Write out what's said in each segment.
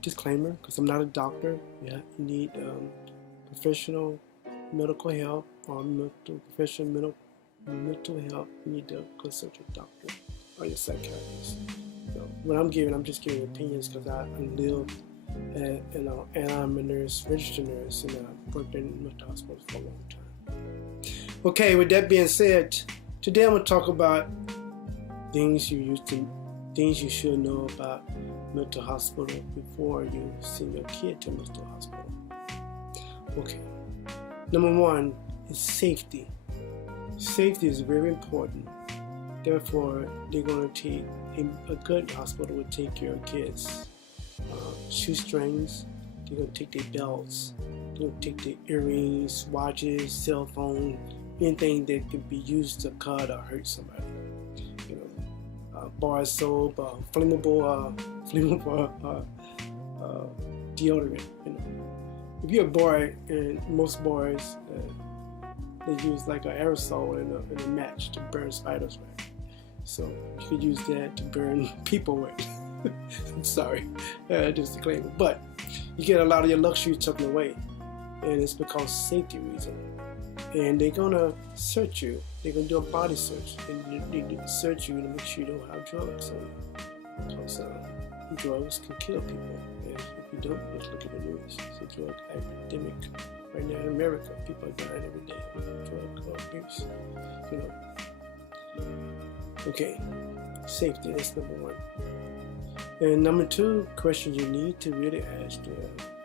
disclaimer, because I'm not a doctor. Yeah, you need professional medical help or mental health. You need to consult your doctor or your psychiatrist. So what I'm just giving opinions because I live, and I'm a nurse, registered nurse, and I've worked in mental hospitals for a long time. Okay, with that being said, today I'm going to talk about things you should know about mental hospital before you send your kid to mental hospital. Okay, number one is safety. Safety is very important. Therefore, they're going to take a good hospital will take care of kids. Shoestrings, they're going to take their belts, they're going to take their earrings, watches, cell phone, anything that can be used to cut or hurt somebody. Bar soap, flammable deodorant. If you're a boy, and most boys, they use like an aerosol in a match to burn spiders with. So you could use that to burn people with. I'm sorry, just a claim. But you get a lot of your luxury taken away, and it's because safety reason. And they're gonna search you. They're gonna do a body search, and they search you to make sure you don't have drugs. Because drugs can kill people. And if you don't, just look at the news. It's a drug epidemic right now in America. People are dying every day of drug abuse. Okay, safety. That's number one. And number two question you need to really ask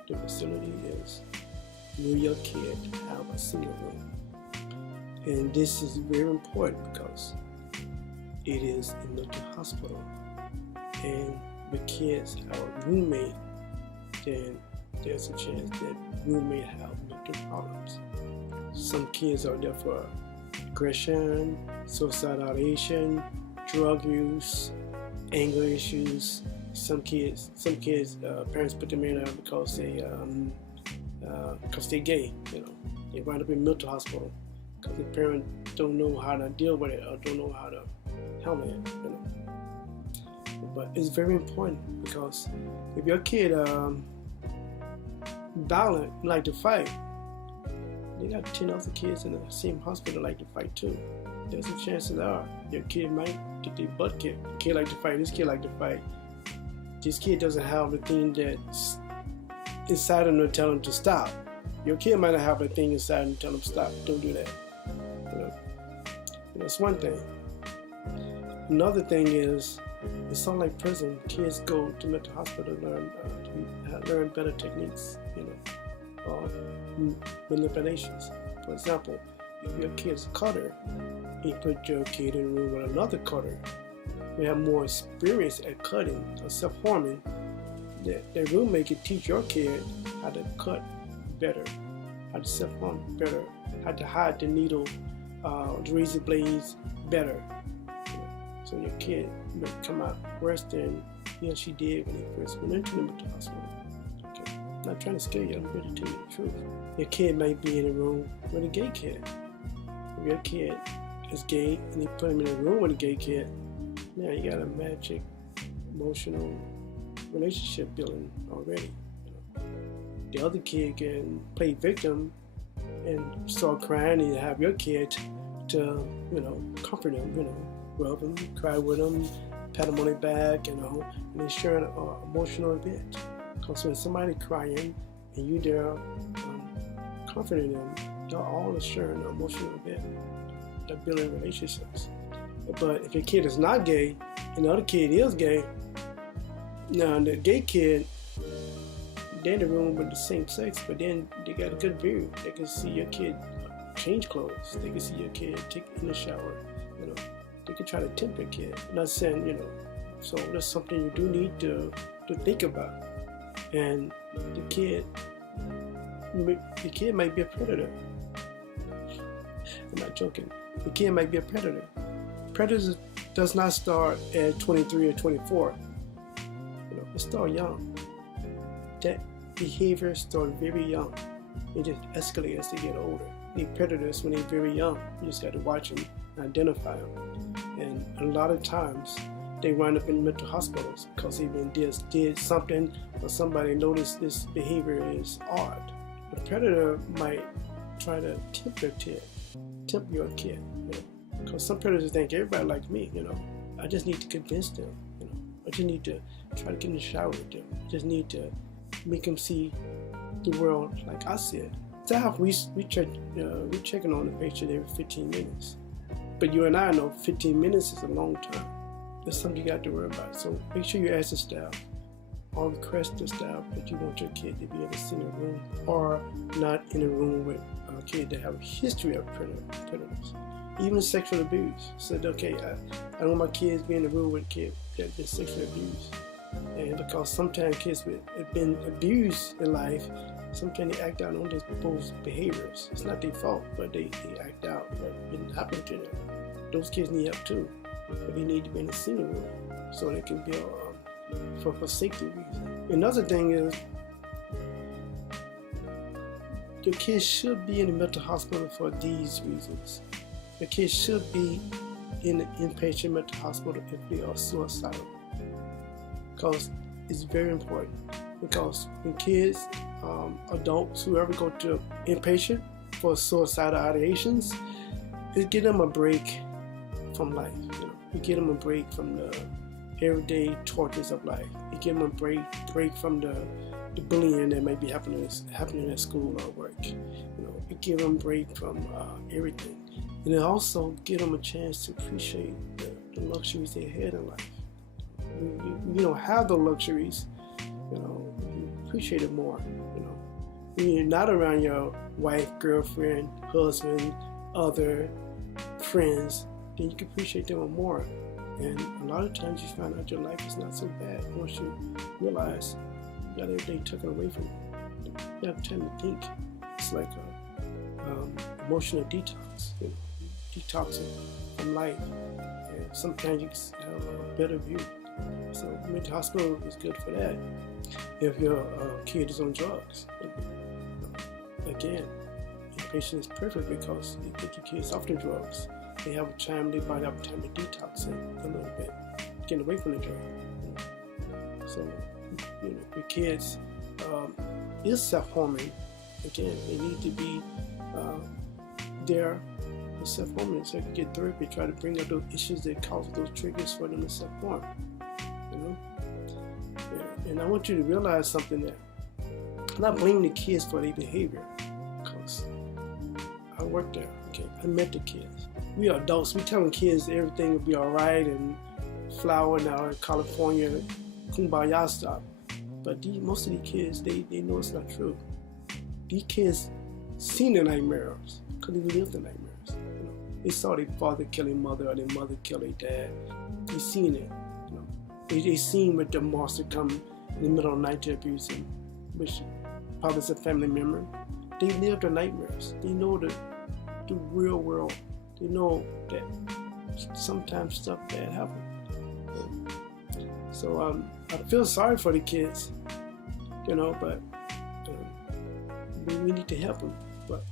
the facility is, will your kid have a single room? And this is very important because it is a mental hospital, and the kids have a roommate, then there's a chance that roommate have mental problems. Some kids are there for aggression, suicidal ideation, drug use, anger issues. Some kids, parents put them in there because they're gay. They wind up in mental hospital because the parents don't know how to deal with it or don't know how to handle it. But it's very important because if your kid violent, like to fight, they got 10 other kids in the same hospital like to fight too. There's a chance that your kid might get their butt kicked. The kid like to fight, this kid like to fight. This kid doesn't have the thing that's inside him to tell him to stop. Your kid might not have a thing inside him to tell him stop. Don't do that. That's one thing. Another thing is, it's sort of like prison. Kids go to mental hospital to learn better techniques, or manipulations. For example, if your kid's a cutter, you put your kid in a room with another cutter, you have more experience at cutting or self-harming. The roommate can teach your kid how to cut better, how to self-harm better, how to hide the needle, the razor blades better. So your kid may come out worse than he or she did when he first went into the mental hospital. Okay. I'm not trying to scare you, I'm here to tell you the truth. Your kid might be in a room with a gay kid. If your kid is gay and you put him in a room with a gay kid, now you got a magic, emotional relationship building already. The other kid can play victim and start crying, and you have your kid to, comfort him, rub him, cry with him, pat him on the back, and then share an emotional event. Because when somebody crying and you there comforting them, you're all sharing an emotional event. They're building relationships. But if your kid is not gay and the other kid is gay, now the gay kid, they're in the room with the same sex, but then they got a good view. They can see your kid change clothes. They can see your kid take in the shower. They can try to tempt your kid. I'm not saying, so that's something you do need to think about. And the kid might be a predator. I'm not joking. The kid might be a predator. Predators does not start at 23 or 24. It starts young. That behavior starts very young. It just escalates as they get older. The predators, when they're very young, you just got to watch them and identify them. And a lot of times, they wind up in mental hospitals because they did something, or somebody noticed this behavior is odd. The predator might try to tempt your kid, because some predators think everybody like me, I just need to convince them, I just need to try to get in the shower with them. I just need to make them see the world like I see it. So we checking on the patient every 15 minutes. But you and I know 15 minutes is a long time. That's something you got to worry about. So make sure you ask the staff or request the staff that you want your kid to be able to sit in a room or not in a room with a kid that have a history of predators. Even sexual abuse. Said, okay, I don't want my kids being in a room with a kid that's been sexually abused. And because sometimes kids have been abused in life, sometimes they act out on those behaviors. It's not their fault, but they act out what didn't happen to them. Those kids need help too, but they need to be in a single room so they can be for safety reasons. Another thing is, your kids should be in the mental hospital for these reasons. The kids should be in the inpatient mental hospital if they are suicidal, because it's very important. Because when kids, adults, whoever go to inpatient for suicidal ideations, it give them a break from life. It give them a break from the everyday tortures of life. It give them a break from the bullying that may be happening at school or work. It give them a break from everything. And it also give them a chance to appreciate the luxuries they had in life. When you don't have the luxuries, you appreciate it more. When you're not around your wife, girlfriend, husband, other friends, then you can appreciate them more. And a lot of times you find out your life is not so bad once you realize you got everything taken away from you. You have time to think. It's like an emotional detox, detoxing from life. And sometimes you can have a better view. So mental hospital is good for that. If your kid is on drugs, again, inpatient is perfect because you get your kids off the drugs. They have a time, they might have time to detox it a little bit, getting away from the drug. So, your kids is self-harming. Again, they need to be there for self-harming, so they can get therapy, try to bring up those issues that cause those triggers for them to self-harm. And I want you to realize something, that I'm not blaming the kids for their behavior, because I worked there. Okay, I met the kids. We are adults. We telling kids everything will be all right and flower now in California, kumbaya stuff. But most of these kids, they know it's not true. These kids seen the nightmares because they lived the nightmares. They saw their father kill their mother or their mother kill their dad. They seen it. They seen with the monster come in the middle of the night to abuse them, which probably is a family member. They lived the nightmares. They know the real world. They know that sometimes stuff bad happens. So I feel sorry for the kids, but we need to help them. But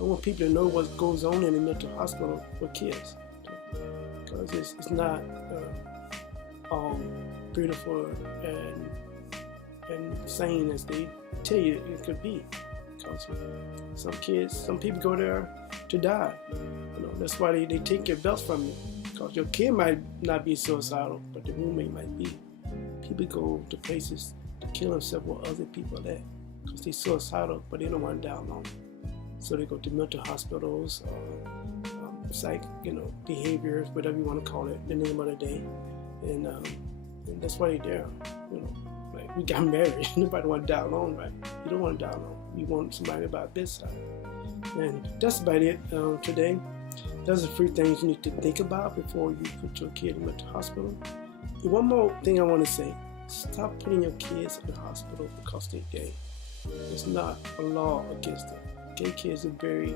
I want people to know what goes on in the mental hospital for kids, because it's not all beautiful and sane as they tell you it could be. Because some people go there to die. That's why they take your belts from you. Because your kid might not be suicidal, but the roommate might be. People go to places to kill themselves where other people are at, because they're suicidal, but they don't want to die alone. So they go to mental hospitals, behaviors, whatever you want to call it, the name of the day, and that's why they're there. Like we got married, nobody want to die alone, right? You don't want to die alone. You want somebody by the bedside. And that's about it today. Those are 3 things you need to think about before you put your kid in the hospital. And one more thing I want to say: stop putting your kids in the hospital because they're gay. There's not a law against them. Gay kids are very,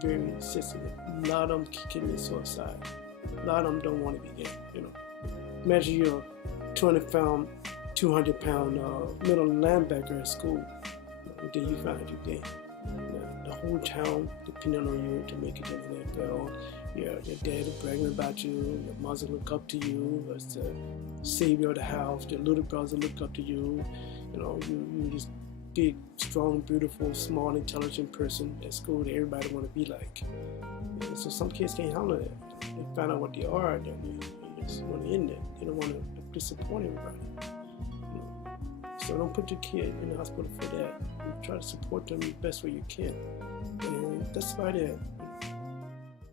very sensitive. A lot of them commit suicide. A lot of them don't want to be gay. Imagine you're a 200-pound middle linebacker at school. Then you find you're gay. The whole town depending on you to make it in the NFL, your dad is bragging about you, your mother look up to you as the savior of the house, your little brother look up to you. You know, you just big, strong, beautiful, smart, intelligent person at school that everybody want to be like. And so some kids can't handle that. They find out what they are, then they just want to end it. They don't want to disappoint everybody. You know? So don't put your kid in the hospital for that. You try to support them the best way you can. And that's about it.